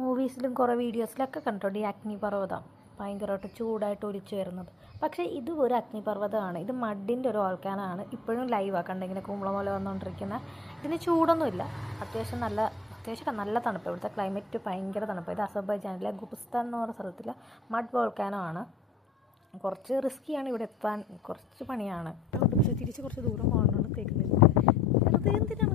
മൂവീസിലും കുറേ വീഡിയോസിലൊക്കെ കണ്ടിട്ടുണ്ട് ഈ അഗ്നിപർവ്വതം ഭയങ്കരമായിട്ട് ചൂടായിട്ട് ഒലിച്ചു വരുന്നത്. പക്ഷേ ഇത് ഒരു അഗ്നിപർവ്വതമാണ്. ഇത് മഡിൻ്റെ ഒരു വോൾക്കാനാണ്. ഇപ്പോഴും ലൈവാണ് കണ്ടിങ്ങനെ കുമ്പള പോലെ വന്നുകൊണ്ടിരിക്കുന്ന. ഇതിന് ചൂടൊന്നുമില്ല. അത്യാവശ്യം നല്ല തണുപ്പ്. ഇവിടുത്തെ ക്ലൈമറ്റ് ഭയങ്കര തണുപ്പ്. ഇത് അസർബൈജാനിലെ ഗുബിസ്ഥാൻ എന്ന് പറയുന്ന സ്ഥലത്തിലെ മഡ് വോൾക്കാനോ ആണ്. കുറച്ച് റിസ്ക്കിയാണ് ഇവിടെ എത്താൻ, കുറച്ച് പണിയാണ്. പക്ഷേ തിരിച്ച് കുറച്ച് ദൂരം പോകണമെന്ന് തേക്കുന്നില്ല. വെറുതെ എന്തിനാണ്